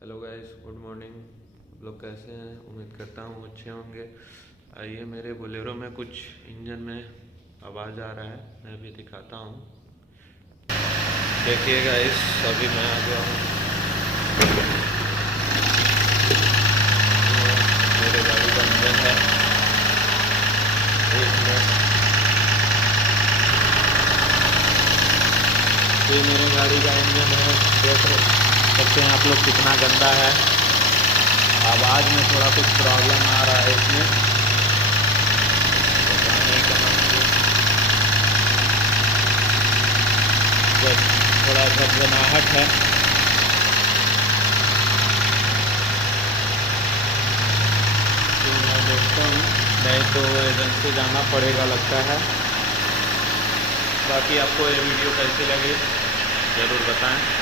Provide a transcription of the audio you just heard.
Hello guys, good morning. आप लोग कैसे हैं? उम्मीद करता हूँ अच्छे होंगे। आइए, मेरे बोलेरो में कुछ इंजन में आवाज़ आ रहा है, मैं भी दिखाता हूँ। देखिए गाइस, अभी मैं आ गया हूँ। मेरे गाड़ी का इंजन है। एक मिनट। ये मेरे गाड़ी का इंजन है। देख सकते हैं आप लोग कितना गंदा है। आवाज़ में थोड़ा कुछ प्रॉब्लम आ रहा है इसमें, पता नहीं कहाँ से। बस थोड़ा झनझनाहट है। तो मैं देखता हूँ, नहीं तो एजेंसी जाना पड़ेगा लगता है। बाकी आपको ये वीडियो कैसी लगी ज़रूर बताएं।